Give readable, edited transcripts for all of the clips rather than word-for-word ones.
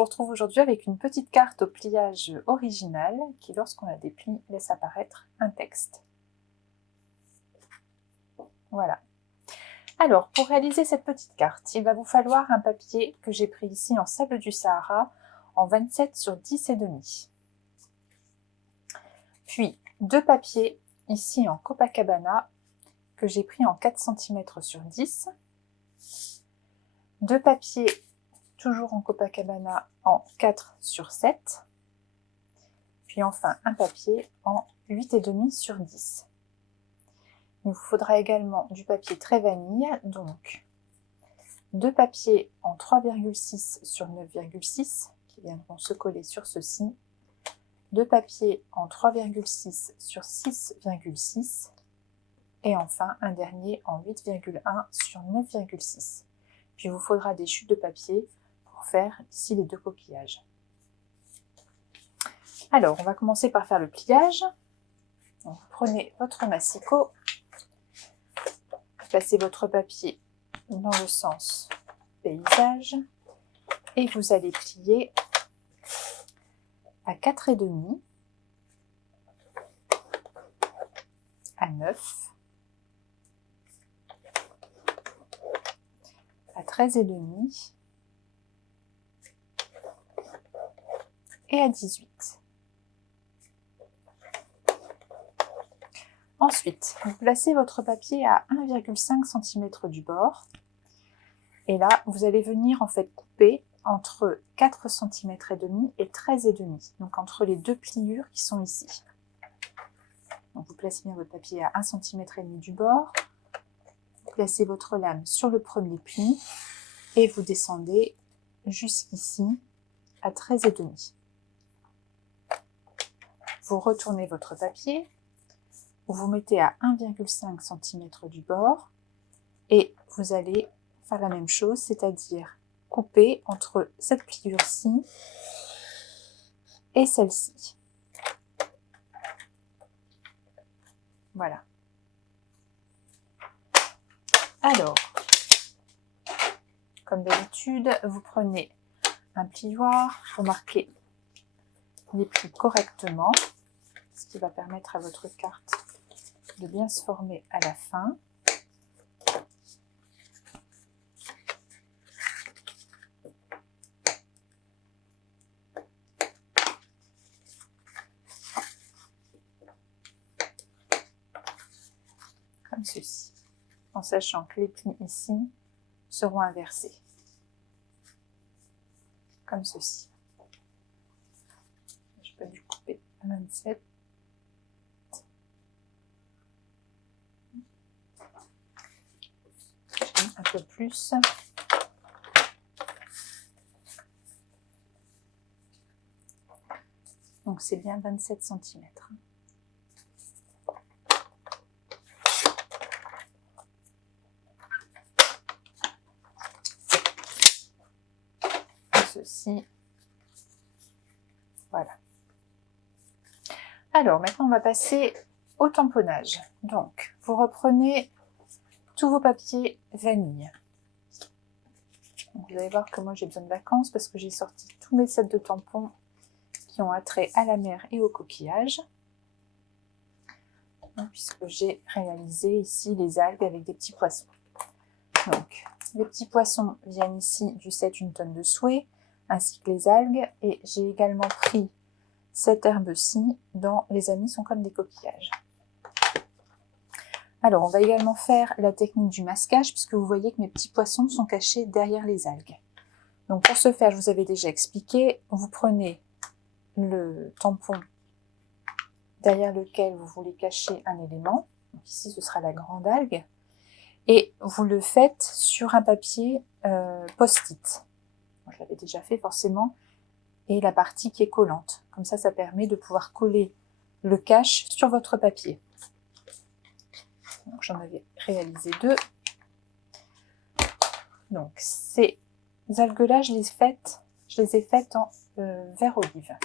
vous retrouve aujourd'hui avec une petite carte au pliage original qui, lorsqu'on la déplie, laisse apparaître un texte. Voilà. Alors, pour réaliser cette petite carte, il va vous falloir un papier que j'ai pris ici en sable du Sahara en 27 sur 10,5. Puis, deux papiers ici en Copacabana que j'ai pris en 4 cm sur 10. Deux papiers toujours en Copacabana en 4 sur 7. Puis enfin un papier en 8,5 sur 10. Il vous faudra également du papier très vanille, donc deux papiers en 3,6 sur 9,6 qui viendront se coller sur ceci, deux papiers en 3,6 sur 6,6 et enfin un dernier en 8,1 sur 9,6. Puis il vous faudra des chutes de papier pour faire ici les deux coquillages. Alors, on va commencer par faire le pliage. Donc, vous prenez votre massicot, placez votre papier dans le sens paysage et vous allez plier à 4,5, à 9, à 13,5 et à 18. Ensuite, vous placez votre papier à 1,5 cm du bord et là, vous allez venir en fait couper entre 4 cm et demi et 13,5, donc entre les deux pliures qui sont ici. Donc vous placez bien votre papier à 1,5 cm du bord, vous placez votre lame sur le premier pli et vous descendez jusqu'ici à 13,5. Vous retournez votre papier, vous mettez à 1,5 cm du bord et vous allez faire la même chose, c'est-à-dire couper entre cette pliure-ci et celle-ci. Voilà. Alors, comme d'habitude, vous prenez un plioir, vous marquez les plis correctement, ce qui va permettre à votre carte de bien se former à la fin. Comme ceci, en sachant que les plis ici seront inversés. Comme ceci. Je peux du couper à 27. Un peu plus. Donc c'est bien 27 cm. Ceci. Voilà. Alors maintenant on va passer au tamponnage. Donc vous reprenez tous vos papiers vanille. Donc, vous allez voir que moi j'ai besoin de vacances parce que j'ai sorti tous mes sets de tampons qui ont attrait à la mer et au coquillage. Puisque j'ai réalisé ici les algues avec des petits poissons. Donc les petits poissons viennent ici du set Une tonne de souhait, ainsi que les algues, et j'ai également pris cette herbe-ci dans Les amis sont comme des coquillages. Alors on va également faire la technique du masquage, puisque vous voyez que mes petits poissons sont cachés derrière les algues. Donc pour ce faire, je vous avais déjà expliqué, vous prenez le tampon derrière lequel vous voulez cacher un élément, donc ici ce sera la grande algue, et vous le faites sur un papier post-it. Je l'avais déjà fait forcément, et la partie qui est collante. Comme ça, ça permet de pouvoir coller le cache sur votre papier. J'en avais réalisé deux. Donc ces algues-là, je les ai faites en vert olive.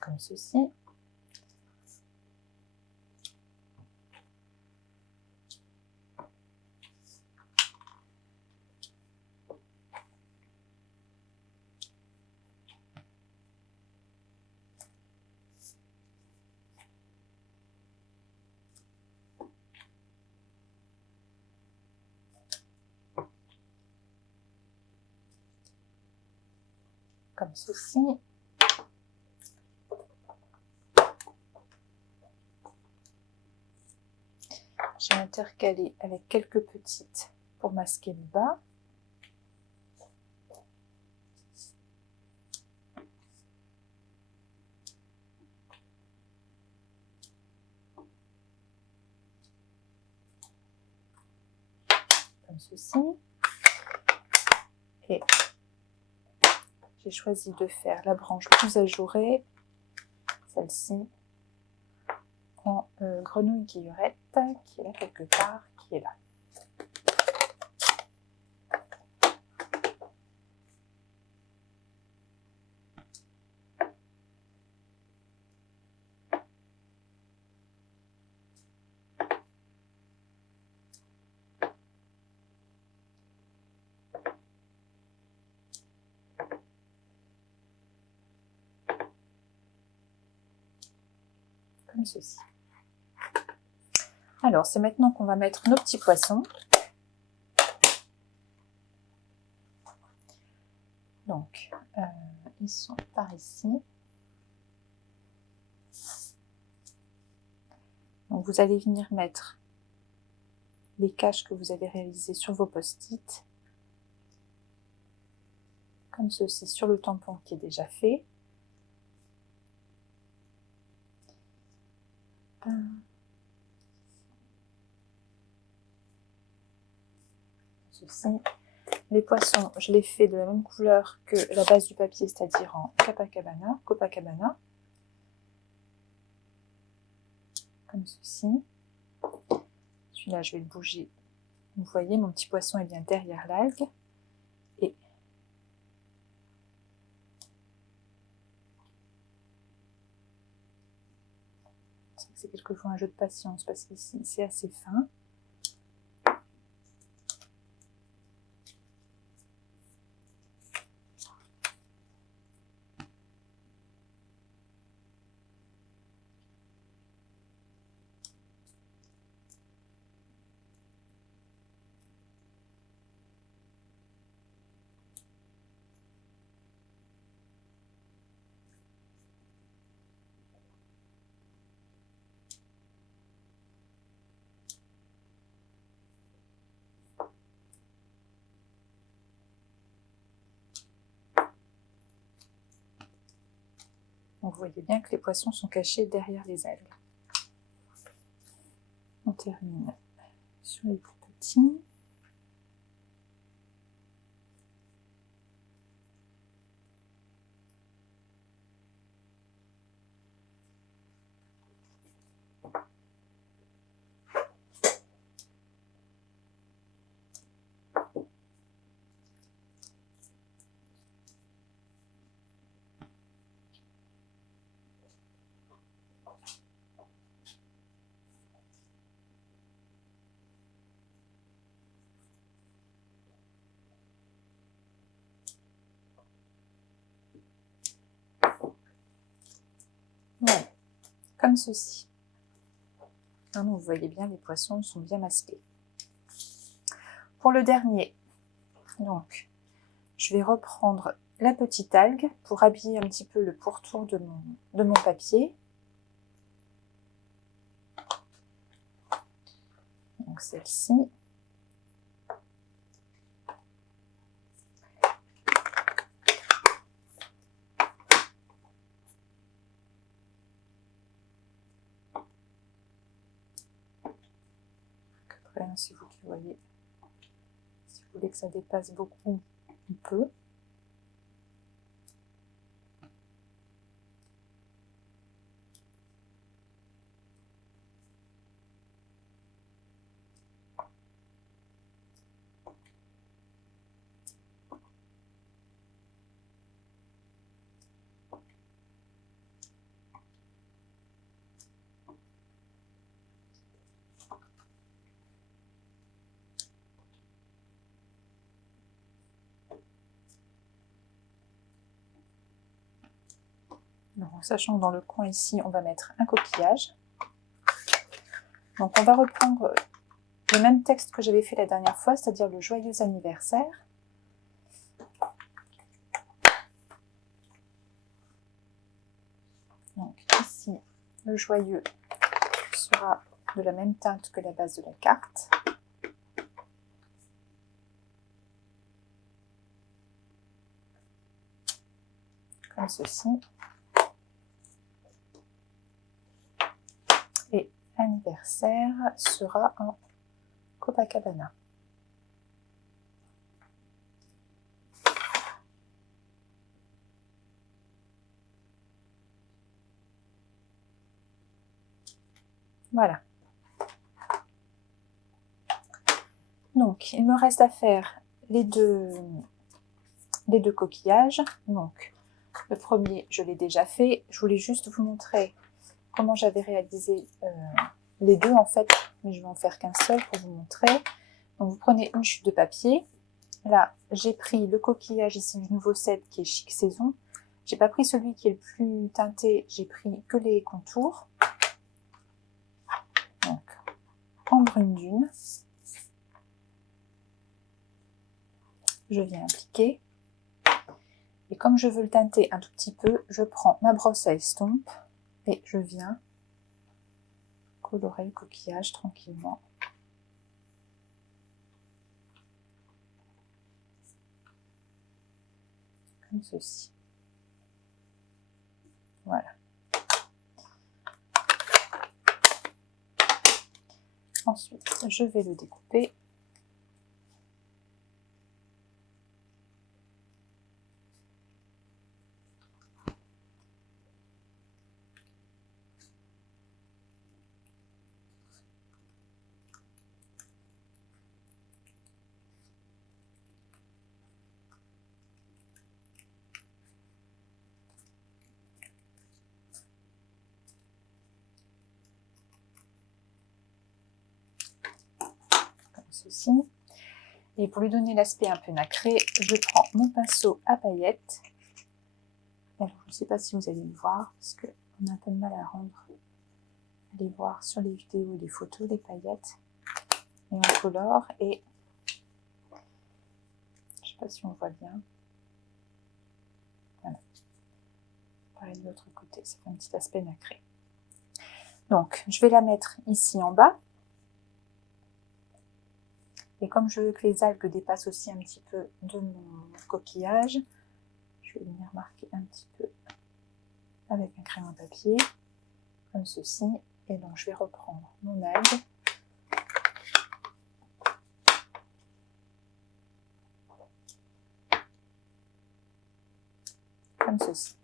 Comme ceci. comme ceci. J'ai intercalé avec quelques petites pour masquer le bas. Comme ceci. Et j'ai choisi de faire la branche plus ajourée, celle-ci, en grenouille guillerette, qui est là quelque part, qui est là. Comme ceci. Alors, c'est maintenant qu'on va mettre nos petits poissons. Donc, ils sont par ici. Donc, vous allez venir mettre les caches que vous avez réalisées sur vos post-it, comme ceci, sur le tampon qui est déjà fait. Ceci. Les poissons, je les fais de la même couleur que la base du papier, c'est-à-dire en Copacabana, comme ceci. Celui-là, je vais le bouger. Vous voyez, mon petit poisson est bien derrière l'algue. Et c'est quelquefois un jeu de patience, parce qu'ici, c'est assez fin. Donc vous voyez bien que les poissons sont cachés derrière les algues. On termine sur les plus petits. Voilà, comme ceci. Donc, vous voyez bien, les poissons sont bien masqués. Pour le dernier, donc, je vais reprendre la petite algue pour habiller un petit peu le pourtour de mon papier. Donc celle-ci. Après, c'est vous qui voyez. Si vous voulez que ça dépasse beaucoup, on peut. Donc, sachant que dans le coin ici, on va mettre un coquillage. Donc on va reprendre le même texte que j'avais fait la dernière fois, c'est-à-dire le joyeux anniversaire. Le joyeux sera de la même teinte que la base de la carte. Comme ceci. Et anniversaire sera en Copacabana. Voilà. Donc, il me reste à faire les deux coquillages. Donc, le premier, je l'ai déjà fait. Je voulais juste vous montrer comment j'avais réalisé les deux en fait, mais je vais en faire qu'un seul pour vous montrer. Donc, vous prenez une chute de papier. Là, j'ai pris le coquillage ici du nouveau set qui est Chic Saison. J'ai pas pris celui qui est le plus teinté, j'ai pris que les contours. Donc, en brune dune, je viens appliquer. Et comme je veux le teinter un tout petit peu, je prends ma brosse à estompe et je viens colorer le coquillage tranquillement. Comme ceci. Voilà. Ensuite, je vais le découper. Ceci. Et pour lui donner l'aspect un peu nacré, je prends mon pinceau à paillettes. Alors, je ne sais pas si vous allez le voir, parce qu'on a un peu de mal à rendre, à les voir sur les vidéos et les photos, les paillettes. Et on colore et je ne sais pas si on voit bien. Voilà. Pareil de l'autre côté, ça fait un petit aspect nacré. Donc, je vais la mettre ici en bas. Et comme je veux que les algues dépassent aussi un petit peu de mon coquillage, je vais venir marquer un petit peu avec un crayon à papier, comme ceci. Et donc je vais reprendre mon algue. Comme ceci.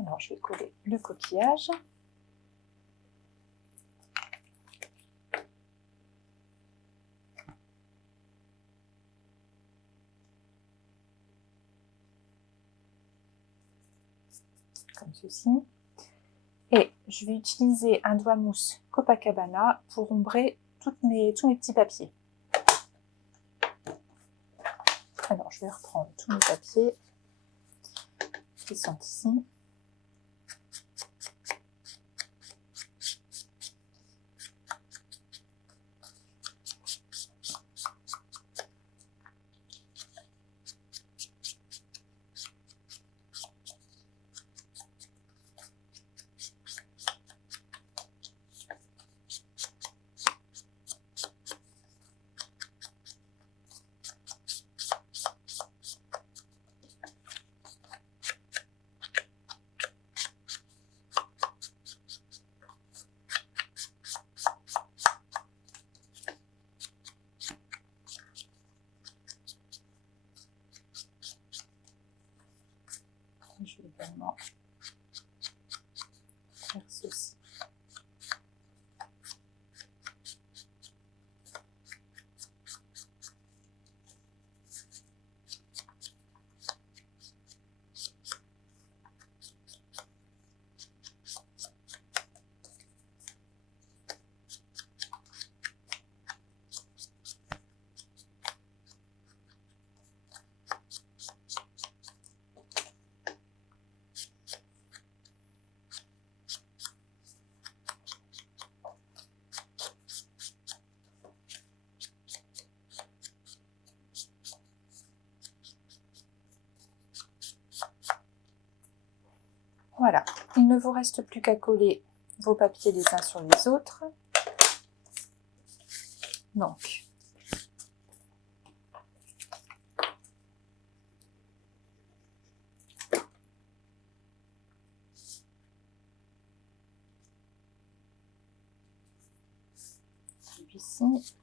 Alors je vais coller le coquillage. Comme ceci. Et je vais utiliser un doigt mousse Copacabana pour ombrer tous mes petits papiers. Alors je vais reprendre tous mes papiers qui sont ici. Je vais également faire ceci. Voilà, il ne vous reste plus qu'à coller vos papiers les uns sur les autres. Donc, celui-ci.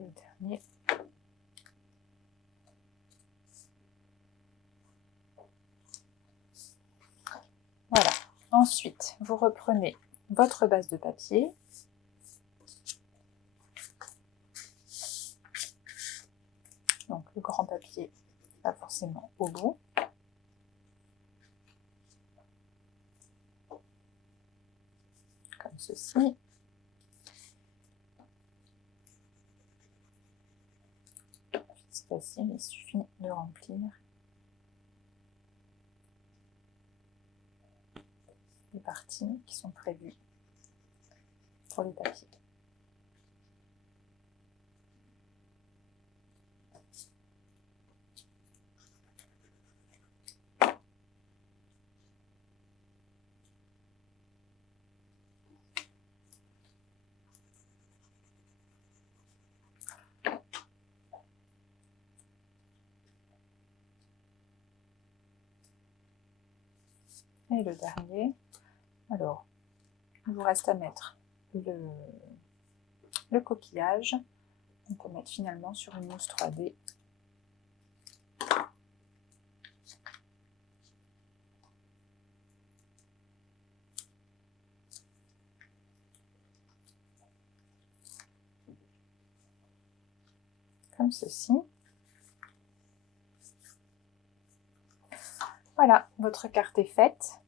Le dernier. Voilà. Ensuite, vous reprenez votre base de papier. Donc le grand papier, pas forcément au bout. Comme ceci. C'est facile, il suffit de remplir les parties qui sont prévues pour les papiers. Et le dernier, alors, il vous reste à mettre le coquillage. On peut mettre finalement sur une mousse 3D. Comme ceci. Voilà, votre carte est faite.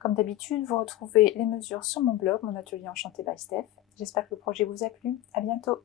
Comme d'habitude, vous retrouvez les mesures sur mon blog, mon atelier enchanté by Steph. J'espère que le projet vous a plu. À bientôt!